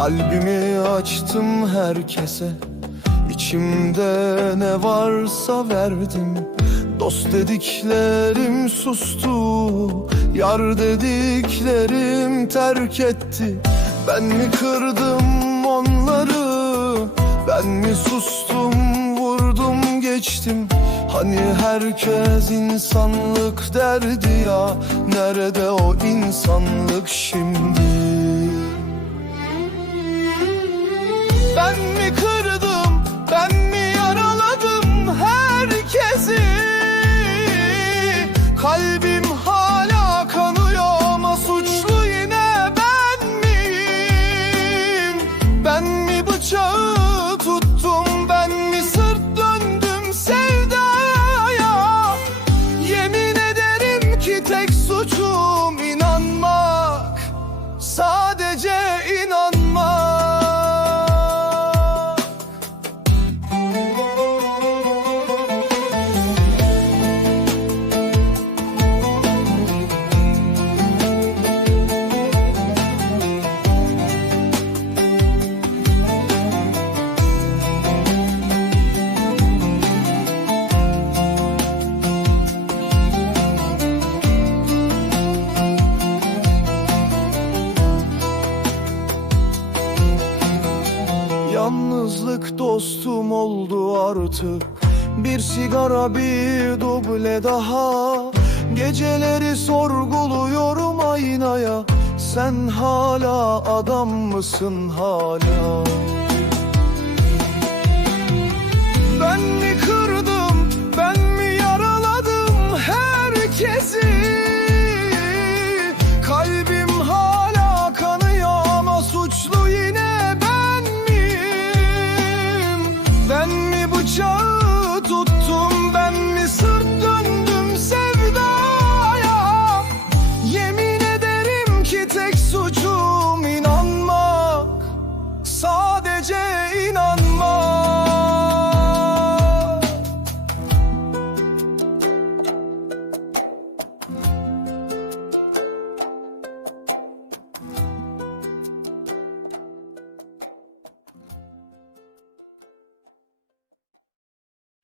Kalbimi açtım herkese. İçimde ne varsa verdim. Dost dediklerim sustu. Yar dediklerim terk etti. Ben mi kırdım onları? Ben mi sustum vurdum geçtim? Hani herkes insanlık derdi ya. Nerede o insanlık şimdi Sadece Yalnızlık dostum oldu artık Bir sigara bir duble daha Geceleri sorguluyorum aynaya Sen hala adam mısın hala? Ben mi kırdım, ben mi yaraladım herkesi?